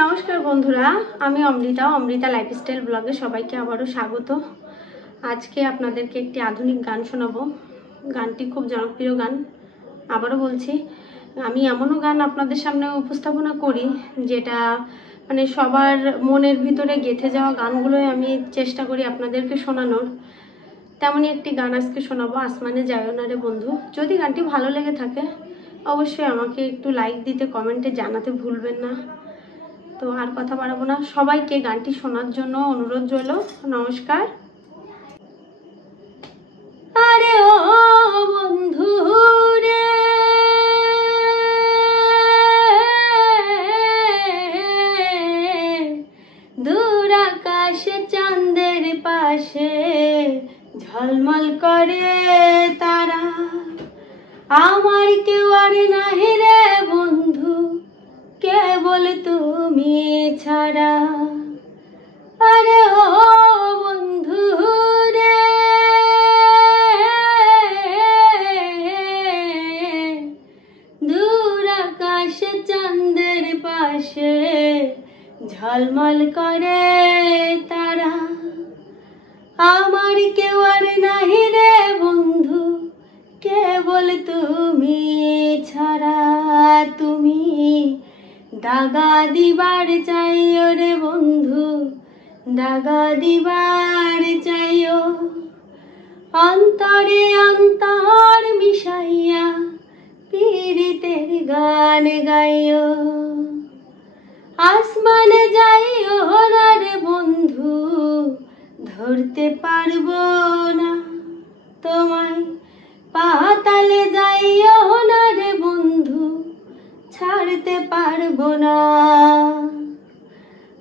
নমস্কার বন্ধুরা, আমি অমৃতা লাইফস্টাইল ব্লগে সবাইকে আবারও স্বাগত। আজকে আপনাদেরকে একটি আধুনিক গান শোনাবো। গানটি খুব জনপ্রিয় গান। আবারও বলছি, আমি এমনও গান আপনাদের সামনে উপস্থাপনা করি যেটা মানে সবার মনের ভিতরে গেঁথে যাওয়া গানগুলোই আমি চেষ্টা করি আপনাদেরকে শোনানোর। তেমনই একটি গান আজকে শোনাবো, আসমানে যায়ও না রে বন্ধু। যদি গানটি ভালো লেগে থাকে অবশ্যই আমাকে একটু লাইক দিতে, কমেন্টে জানাতে ভুলবেন না। তো আর কথা বাড়াবো না, সবাইকে গানটি শোনার জন্য অনুরোধ রইল। নমস্কার। আরে ও বন্ধু রে, দূর আকাশে চাঁদের পাশে ঝলমল করে তারা, আমার কেউ আর নাহি রে বন্ধু, কেবল তুমি ছাড়া। আরে ও বন্ধু রে, দূর আকাশে চাঁদের পাশে ঝলমল করে তারা, আমার কেউ আর নাহি রে বন্ধু, কেবল তুমি ছাড়া। তুমি দাগা দিবার চাইও রে বন্ধু, দাগা দিবার চাইও, অন্তরে অন্তর মিশাইয়া পীড়িতের গান গাইও। আসমানে যাইও না রে বন্ধু, ধরতে পারবো না তোমায়, পাতালে যাইও না রে বন্ধু, ছাড়তে পারবো না।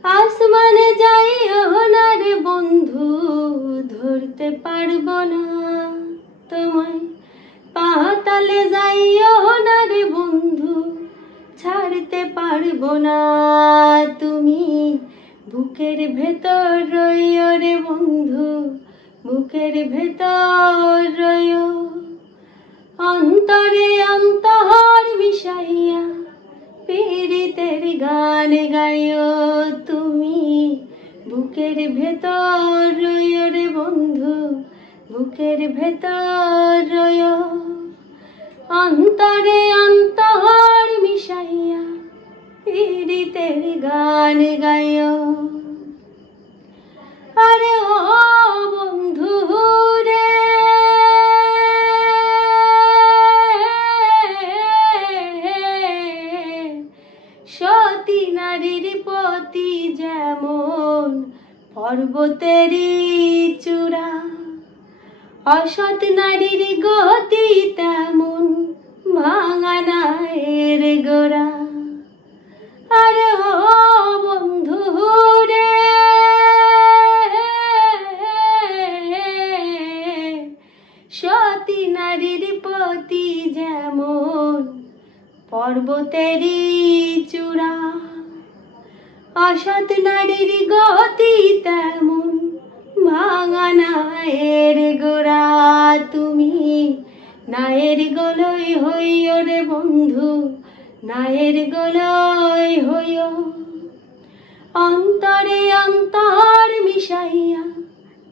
আসমানে যাইও না রে বন্ধু, ধরতে পারবো না তোমায়, পাতালে যাইও না রে বন্ধু, ছাড়তে পারবো না। তুমি বুকের ভেতর রইও রে বন্ধু, বুকের ভেতর রইও, অন্তরে অন্তর মিশাইয়া পীড়িতের গান গাইও। তুমি বুকের ভেতর রইও রে বন্ধু, বুকের ভেতর রইও, অন্তরে অন্তর মিশাইয়া পীড়িতের গান গাইও। আরে ও বন্ধু রে, সতী নারীর পতি যেমন পর্বতেরই চূড়া, অসৎ নারীর গতি তেমন ভাঙা নায়ের গোড়া। আরে ও বন্ধু রে, সতী নারীর পতি যেমন পর্বতেরই চূড়া, অসৎ নারীর গতি তেমন ভাঙা নায়ের গোড়া। তুমি নায়ের গলই হইও রে বন্ধু, নায়ের গলই হইও, অন্তরে অন্তর মিশাইয়া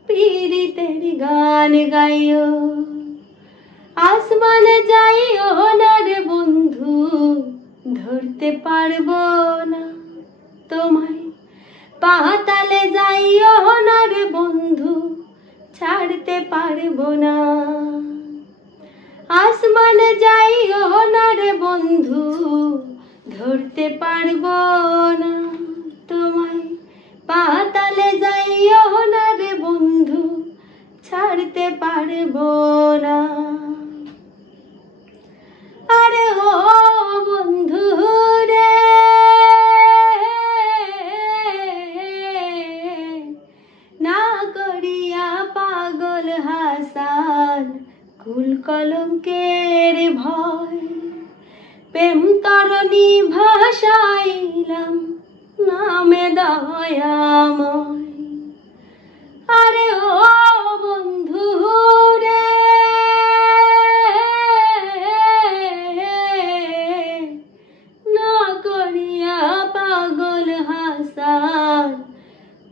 পীড়িতের গান গাইও। আসমানে যাইও না রে বন্ধু, ধরতে পারবো না তোমায়, পাতালে যাইও না রে বন্ধু, ছাড়তে পারবো না। আসমানে যাইও না রে বন্ধু, ধরতে পারবো না তোমায়, পাতালে যাইও না রে বন্ধু, ছাড়তে পারবো না। আরে ও বন্ধু রে, না করিয়া পাগল হাসান কুল কলঙ্কের ভয়, প্রেম তরণী ভাসাইলাম নামে দয়াময়। আরে ও বন্ধু রে, না করিয়া পাগল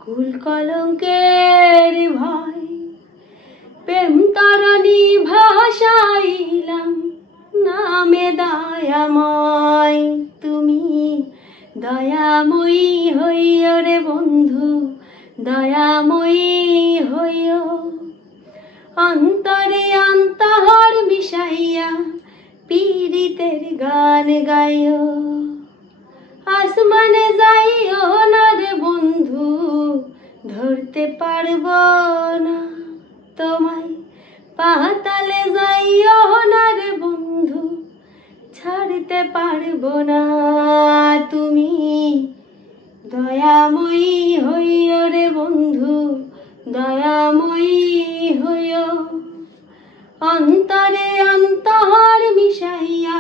কুল কলঙ্কের ভয় প্রেম তরণী ভাসাইলাম নামে দয়াময়। তুমি দয়াময়ী হইও রে বন্ধু, দয়াময়ী হইও। অন্তরে অন্তর মিশাইয়া পীড়িতের গান গাইও। আসমানে যাইও না রে বন্ধু, ধরতে পারব না তোমায়। পাতালে যাইও না রে বন্ধু, ছাড়তে পারব না। তুমি দয়াময়ী হইও রে বন্ধু, দয়াময়ী হইও। অন্তরে অন্তর মিশাইয়া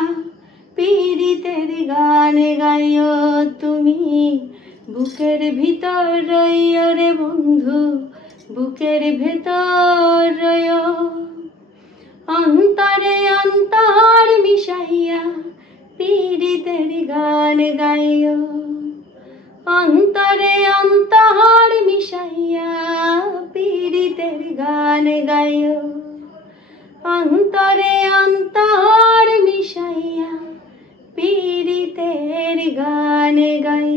পীড়িতের গান গাইও। তুমি বুকের ভিতর রইও রে বন্ধু, বুকের ভিতর রইও। অন্তরে অন্তর মিশাইয়া পীড়িতের গান গাইও। অন্তরে অন্তর মিশাইয়া পীড়িতের গান গাইও। অন্তরে অন্তর মিশাইয়া পীড়িতের গান গাইও।